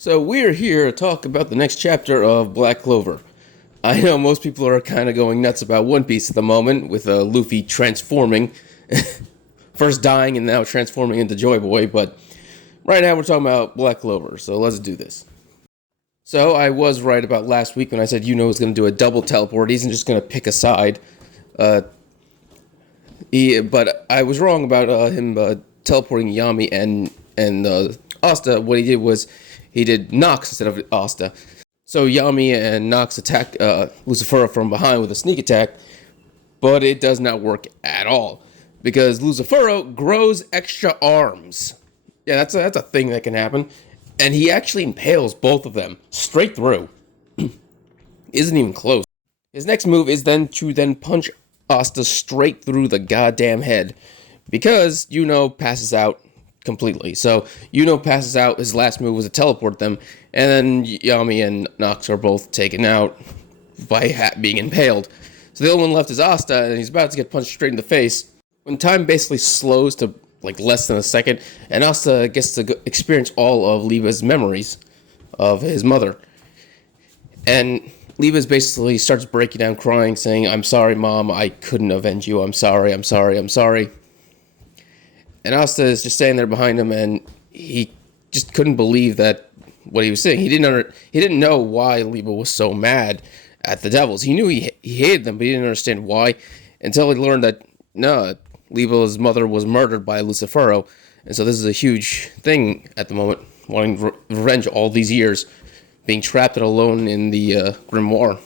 So we're here to talk about the next chapter of Black Clover. I know most people are kind of going nuts about One Piece at the moment, with Luffy transforming, first dying and now transforming into Joy Boy, but right now we're talking about Black Clover, so let's do this. So I was right about last week when I said Yuno was going to do a double teleport. He isn't just going to pick a side. But I was wrong about him teleporting Yami and Asta. What he did was he did Nox instead of Asta. So Yami and Nox attack Lucifera from behind with a sneak attack, but it does not work at all because Lucifera grows extra arms. Yeah, that's a thing that can happen, and he actually impales both of them straight through. Isn't even close. His next move is to punch Asta straight through the goddamn head, because Yuno passes out completely. So Yuno passes out. His last move was to teleport them, and then Yami and Nox are both taken out by being impaled. So the only one left is Asta, and he's about to get punched straight in the face when time basically slows to like less than a second, and Asta gets to experience all of Liba's memories of his mother. And Liba's basically starts breaking down crying, saying, "I'm sorry, Mom, I couldn't avenge you. I'm sorry, I'm sorry, I'm sorry." And Asta is just standing there behind him, and he just couldn't believe that what he was saying. He didn't know why Liba was so mad at the devils. He knew he hated them, but he didn't understand why until he learned that, no, Liba's mother was murdered by Lucifero, and so this is a huge thing at the moment, wanting revenge all these years, being trapped and alone in the grimoire.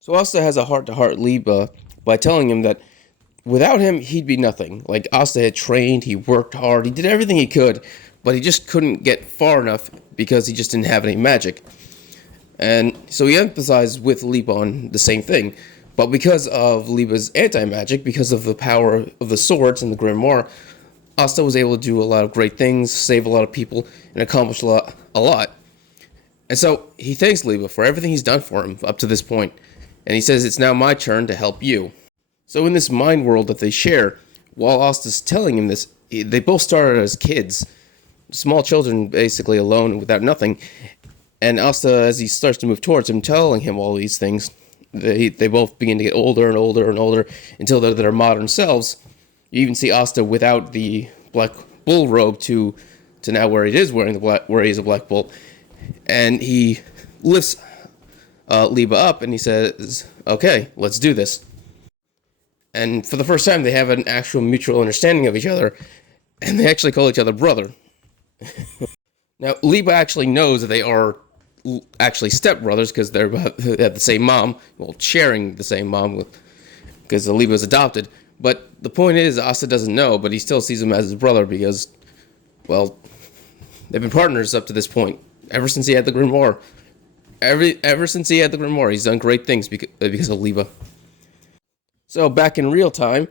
So Asta has a heart-to-heart Liba by telling him that without him, he'd be nothing. Like, Asta had trained, he worked hard, he did everything he could, but he just couldn't get far enough because he just didn't have any magic. And so he emphasized with Liba on the same thing. But because of Liba's anti-magic, because of the power of the swords and the grimoire, Asta was able to do a lot of great things, save a lot of people, and accomplish a lot. And so he thanks Liba for everything he's done for him up to this point. And he says, "It's now my turn to help you." So in this mind world that they share, while Asta's telling him this, they both started as kids, small children basically alone without nothing. And Asta, as he starts to move towards him, telling him all these things, they both begin to get older and older and older until they're their modern selves. You even see Asta without the black bull robe to now where he is wearing where he's a black bull. And he lifts Liba up and he says, "Okay, let's do this." And for the first time, they have an actual mutual understanding of each other, and they actually call each other brother. Now, Liba actually knows that they are actually stepbrothers because they have the same mom, well, sharing the same mom because Liba is adopted. But the point is, Asta doesn't know, but he still sees him as his brother because, well, they've been partners up to this point ever since he had the grimoire. Ever since he had the grimoire, he's done great things because of Liba. So back in real time,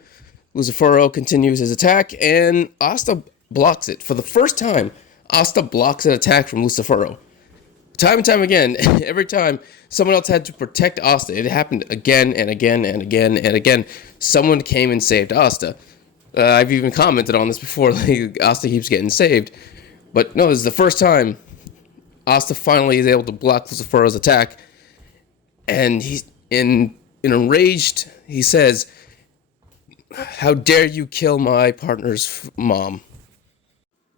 Lucifero continues his attack, and Asta blocks it. For the first time, Asta blocks an attack from Lucifero. Time and time again, every time someone else had to protect Asta, it happened again and again and again and again. Someone came and saved Asta. I've even commented on this before, like, Asta keeps getting saved. But no, this is the first time Asta finally is able to block Lucifero's attack. And he's enraged, he says, "How dare you kill my partner's mom?"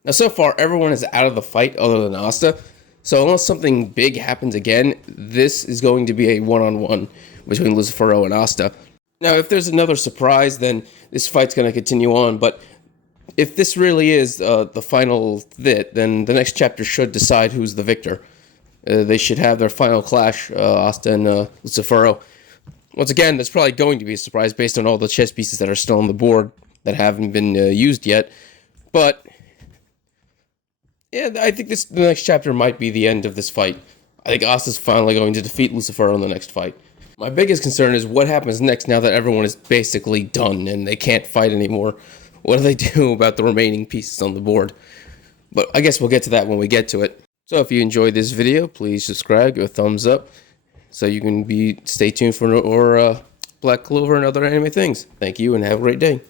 Now, so far, everyone is out of the fight other than Asta. So unless something big happens again, this is going to be a one-on-one between Lucifero and Asta. Now, if there's another surprise, then this fight's going to continue on. But if this really is the final then the next chapter should decide who's the victor. They should have their final clash, Asta and Lucifero. Once again, there's probably going to be a surprise based on all the chess pieces that are still on the board that haven't been used yet. But yeah, I think the next chapter might be the end of this fight. I think Asta's finally going to defeat Lucifero in the next fight. My biggest concern is what happens next now that everyone is basically done and they can't fight anymore. What do they do about the remaining pieces on the board? But I guess we'll get to that when we get to it. So if you enjoyed this video, please subscribe, give a thumbs up, so you can stay tuned for more Black Clover and other anime things. Thank you and have a great day.